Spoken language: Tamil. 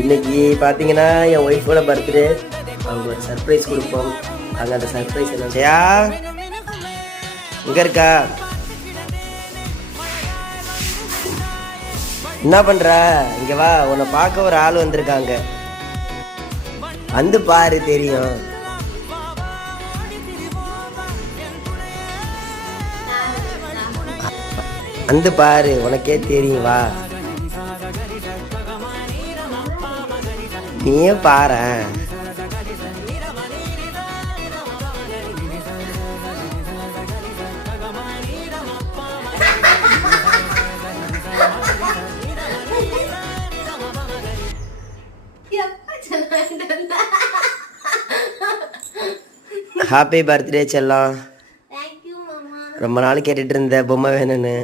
இன்னைக்கு பார்த்தீங்கன்னா என் ஒய்ஃபோட பர்த்டே. அவங்க ஒரு சர்ப்ரைஸ் கொடுப்போம். அங்கே அந்த சர்ப்ரைஸ் என்ன ஜெயா இங்கே இருக்கா? என்ன பண்ணுற? இங்கே வா, உன்னை பார்க்க ஒரு ஆள் வந்திருக்காங்க. வந்து பாரு, தெரியும். வந்து பாரு, உனக்கே தெரியும். வா, நீயே பாரு. ஹாப்பி பர்த்டே செல்லம். ரொம்ப நாள் கேட்டுட்டு இருந்த பொம்மை வேணும்னு.